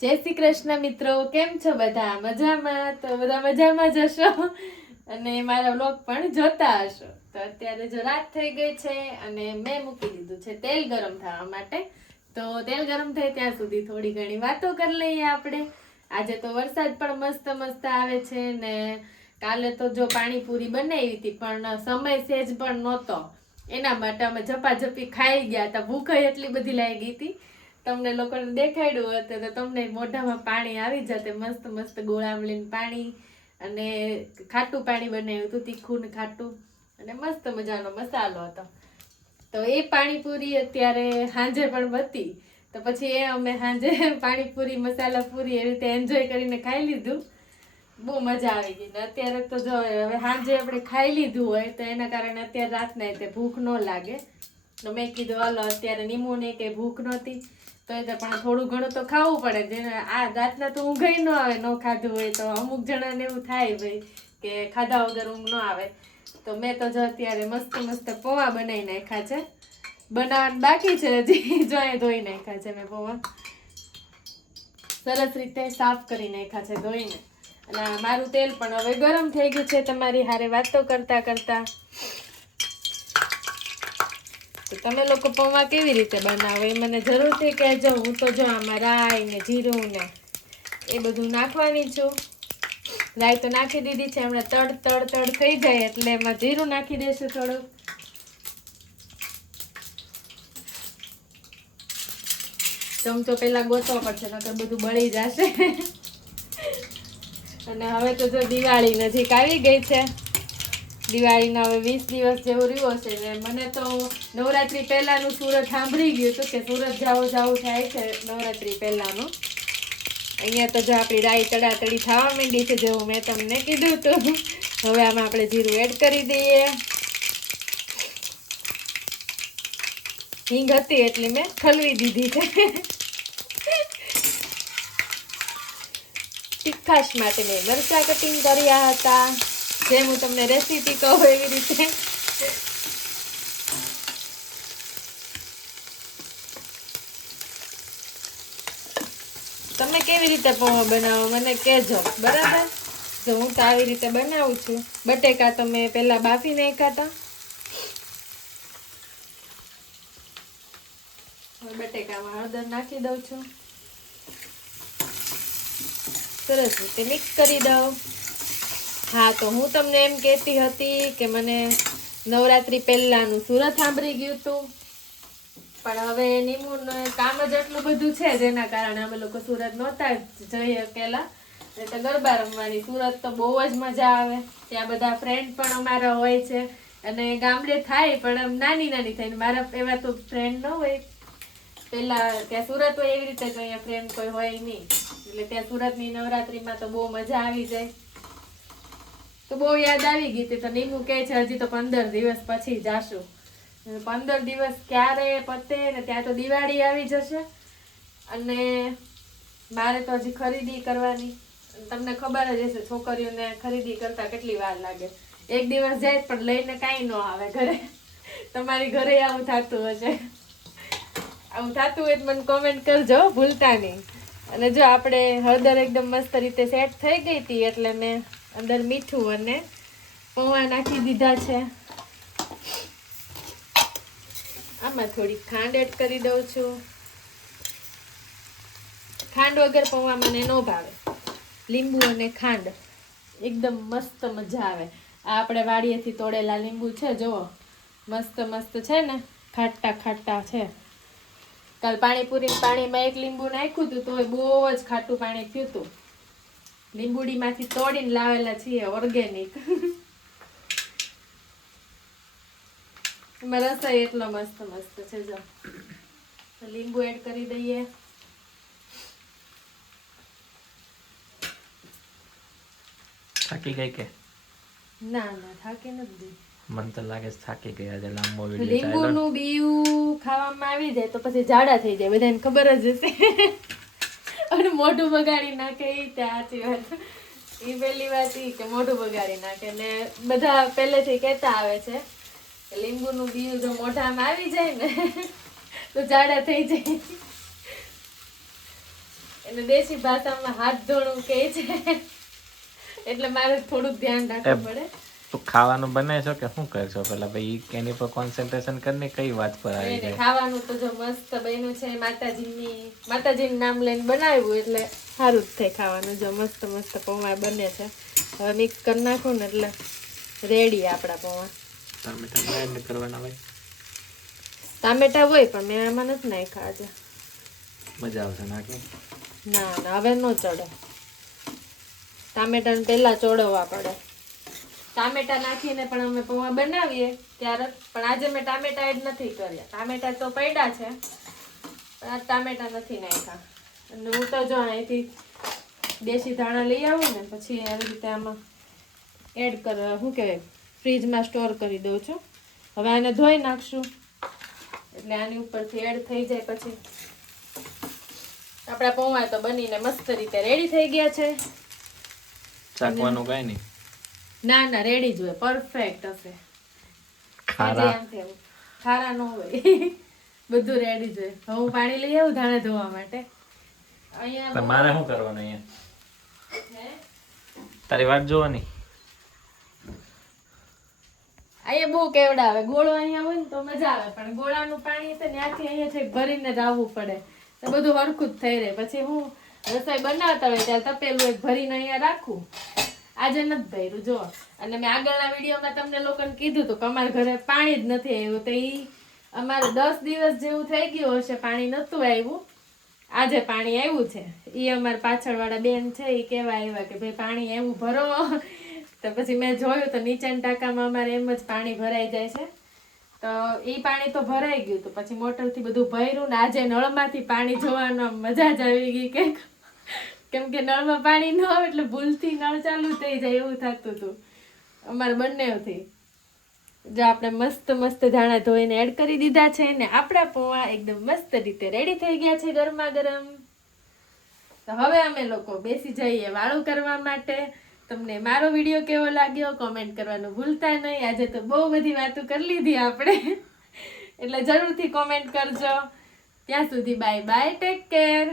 જય શ્રી કૃષ્ણ મિત્રો, કેમ છો બધા? મજામાં? તો બધા મજામાં જ હશો? અને મારા વ્લોગ પણ જોતા હશો. તો અત્યારે જો રાત થઈ ગઈ છે અને મેં મૂકી દીધું છે તેલ ગરમ થવા માટે. તો તેલ ગરમ થાય ત્યાં સુધી થોડી ઘણી વાતો કરી લઈએ આપણે. આજે તો વરસાદ પણ મસ્ત મસ્ત આવે છે ને કાલે તો જો પાણીપુરી બનાવી હતી, પણ સમય સેજ પણ નહોતો. એના માટે અમે ઝપાઝપી ખાઈ ગયા હતા. ભૂખ એટલી બધી લાગી હતી. તમને લોકોને દેખાડ્યું હતું તો તમને મોઢામાં પાણી આવી જતે મસ્ત મસ્ત ગોળામલીને પાણી અને ખાટું પાણી બનાવ્યું હતું, તીખું ને ખાટું. અને મસ્ત મજાનો મસાલો હતો. તો એ પાણીપુરી અત્યારે સાંજે પણ હતી. તો પછી એ અમે સાંજે પાણીપુરી, મસાલા પૂરી એવી રીતે એન્જોય કરીને ખાઈ લીધું. બહુ મજા આવી ગઈ. ને અત્યારે તો જો હવે સાંજે આપણે ખાઈ લીધું હોય તો એના કારણે અત્યારે રાતના તે ભૂખ ન લાગે. તો મેં કીધું, હાલો, અત્યારે નીમુને કંઈ ભૂખ નહોતી. તો એ તો પણ થોડું ઘણું તો ખાવું પડે. જેને આ રાતના તો ઊંઘાઈ ન આવે, ન ખાધું હોય તો અમુક જણાને એવું થાય ભાઈ કે ખાધા વગર ઊંઘ ન આવે. તો મેં તો જો અત્યારે મસ્ત મસ્ત પૌવા બનાવી નાખ્યા છે. બનાવવાનું બાકી છે હજી. જોઈએ ધોઈ નાખ્યા છે મેં પૌવા. સરસ રીતે સાફ કરી નાખ્યા છે ધોઈને. અને મારું તેલ પણ હવે ગરમ થઈ ગયું છે. તમારી હારે વાતો કરતા કરતા. તો તમે લોકો પૌવા કેવી રીતે બનાવો? એ મને જરૂરથી કહેજો હું તો જો આમાં રાઈ ને જીરું ને એ બધું નાખવાની છું. રાઈ તો નાખી દીધી છે, હમણાં તડ તડ તડ થઈ જાય એટલે એમાં જીરું નાખી દેશું થોડુંક ચમચો પેલા ગોતવો પડશે, નકર બધું બળી જશે. અને હવે તો જો દિવાળી નજીક આવી ગઈ છે. દિવાળીના હવે વીસ દિવસ જેવું રહ્યો છે ને મને તો નવરાત્રી પહેલાંનું સુરત સાંભળી ગયું હતું કે સુરત જાવું જાવું થાય છે નવરાત્રી પહેલાનું. અહીંયા તો જો આપણી રાઈ તડાતડી થવા માંડી છે જેવું મેં તમને કીધું હતું. હવે આમાં આપણે જીરું એડ કરી દઈએ. હિંગ હતી એટલે મેં ખલવી દીધી છે. તીખાશ માટે મેં મરચા કટિંગ કર્યા હતા. જેમ હું તમને રેસીપી કહું એવી રીતે. તમે કેવી રીતે પૌવા બનાવો મને કહેજો. બરાબર? જો હું તો આવી રીતે બનાવું છું. બટેકા તો મેં પહેલાં બાફી નાખ્યા હતા. બટેકામાં હળદર નાખી દઉં છું. સરસ રીતે મિક્સ કરી દઉં. હા, તો હું તમને એમ કહેતી હતી કે મને નવરાત્રી પહેલાંનું સુરત સાંભળી ગયું હતું પણ હવે નીમુને કામ જ એટલું બધું છે જેના કારણે અમે લોકો સુરત નહોતા જઈ શકેલા એટલે ગરબા રમવાની સુરત તો બહુ જ મજા આવે. ત્યાં બધા ફ્રેન્ડ પણ અમારા હોય છે. અને ગામડે થાય, પણ આમ નાની નાની થાય ને મારા એવા તો ફ્રેન્ડ ન હોય. પહેલાં ત્યાં સુરત હોય એવી રીતે તો અહીંયા ફ્રેન્ડ કોઈ હોય નહીં. એટલે ત્યાં સુરતની નવરાત્રિમાં તો બહુ મજા આવી જાય. તો બહુ યાદ આવી ગઈ હતી. તો નીમુ કહે છે, હજી તો પંદર દિવસ પછી જાશું. પંદર દિવસ ક્યારે પતે ને ત્યાં તો દિવાળી આવી જશે. અને મારે તો હજી ખરીદી કરવાની. તમને ખબર જ હશે, છોકરીઓને ખરીદી કરતા કેટલી વાર લાગે. એક દિવસ જાય પણ લઈને કાંઈ ન આવે ઘરે. તમારી ઘરે આવું થતું હશે. આવું થતું હોય તો મને કોમેન્ટ કરજો ભૂલતા નહીં. અને જો આપણે હળદર એકદમ મસ્ત રીતે સેટ થઈ ગઈ હતી એટલે મેં અંદર મીઠું અને પૌવા નાખી દીધા છે. આમાં થોડી ખાંડ એડ કરી દઉં છું. ખાંડ વગર પૌવા મને ન ભાવે. લીંબુ અને ખાંડ એકદમ મસ્ત મજા આવે. આ આપણે વાડીએથી તોડેલા લીંબુ છે, જુઓ. મસ્ત મસ્ત છે ને ખાટા ખાટા છે. કાલ પાણીપુરી પાણીમાં એક લીંબુ નાખ્યું હતું તો બહુ જ ખાટું પાણી હતું. લીંબુડીમાંથી તોડીને લાવેલા છીએ ઓર્ગેનિક એમાં રસાઈ એટલો મસ્ત મસ્ત છે જો. લીંબુ એડ કરી દઈએ. થાકી ગઈ કે? ના ના થાકી નથી મને તો લાગે છે થાકી ગયા આજે લાંબો વીડિયો લીંબુ નું બીયું ખાવામાં આવી જાય તો પછી જાડા થઈ જાય બધાને ખબર જ હશે. અને મોઢું બગાડી નાખે એ ત્યાંથી વાત. એ પહેલી વાત એ કે મોઢું બગાડી નાખે ને બધા પહેલેથી કહેતા આવે છે લીંબુનું બીજું જો મોઢામાં આવી જાય ને તો જાડા થઈ જાય. એને દેશી ભાષામાં હાથ ધોણું કહે છે. એટલે મારે થોડુંક ધ્યાન રાખવું પડે. તું ખાવાનું બનાવે છો કે શું કરશો? પેલા ભાઈ એની પર કોન્સન્ટ્રેશન કરીને કઈ વાત પર આવી જાય? ખાવાનું તો જો મસ્ત બન્યું છે. માતાજીની માતાજીનું નામ લઈને બનાવ્યું એટલે સારું જ થાય ખાવાનું. જો મસ્ત મસ્ત પૌવા બને છે. હવે મિક્સ કરી નાખું ને એટલે રેડી આપણા પૌવા. ટામેટા એડ કરવાના હોય. ટામેટા હોય પણ મેં આમાં નથી નાખ્યા આજે મજા આવશે નાખી ના ના હવે ન ચડે. ટામેટાને પહેલાં ચોળવવા પડે. ટામેટા નાખીને પણ અમે પૌવા બનાવીએ ત્યારે પણ આજે મેં ટામેટા એડ નથી કર્યા. ટામેટા તો પડ્યા છે, પણ આ ટામેટા નથી નાખ્યા. અને હું તો જો અહીંથી દેશી ધાણા લઈ આવું ને પછી આવી રીતે આમાં એડ કર, શું કહેવાય, ફ્રીજમાં સ્ટોર કરી દઉં છું. હવે આને ધોઈ નાખશું. એટલે આની ઉપરથી એડ થઈ જાય પછી. આપણા પૌવા તો બનીને મસ્ત રીતે રેડી થઈ ગયા છે. ચાખવાનું કઈ નહીં. ના ના રેડી જ હોય. પરફેક્ટ હશે. ખારા. ખારા ન હોય. બધું રેડી જ હોય. હું પાણી લઈ આવું ધાણા ધોવા માટે. અહીંયા મારે શું કરવાનું અહીંયા? તારી વાત જોવાની. અહીંયા બહુ કેવડાવે ગોળો અહીંયા હોય ને તો મજા આવે. પણ ગોળાનું પાણી છે ને ત્યાંથી અહીંયા છે ભરીને લાવવું પડે. તો બધું હરખું જ થઈ રહે. પછી હું રસોઈ બનાવતા હોય ત્યારે તપેલું એક ભરીને અહીંયા રાખું. આજે નથી ભર્યું જો. અને મેં આગળના વિડીયોમાં તમને લોકોને કીધું હતું કે અમારા ઘરે પાણી જ નથી આવ્યું. તો એ અમારે દસ દિવસ જેવું થઈ ગયું હશે, પાણી નહોતું આવ્યું. આજે પાણી આવ્યું છે. એ અમારા પાછળવાળા બેન છે એ કહેવા આવ્યા કે ભાઈ, પાણી એવું ભરો. તો પછી મેં જોયું તો નીચેના ટાંકામાં અમારે એમ જ પાણી ભરાઈ જાય છે. તો એ પાણી તો ભરાઈ ગયું તો પછી મોટરથી બધું ભર્યું ને આજે નળમાંથી પાણી જોવાનો મજા જ આવી ગઈ કે કેમ કે નળમાં પાણી ન આવે એટલે ભૂલથી નળ ચાલુ થઈ જાય એવું થતું હતું. અમારે બંનેથી જો આપણે મસ્ત મસ્ત ધાણા ધોઈને એડ કરી દીધા છે ને આપણા પૌવા એકદમ મસ્ત રીતે રેડી થઈ ગયા છે ગરમા ગરમ તો હવે અમે લોકો બેસી જઈએ વાળું કરવા માટે. તમને મારો વીડિયો કેવો લાગ્યો કોમેન્ટ કરવાનું ભૂલતા નહીં. આજે તો બહુ બધી વાતો કરી લીધી આપણે. એટલે જરૂરથી કોમેન્ટ કરજો. ત્યાં સુધી બાય બાય ટેક કેર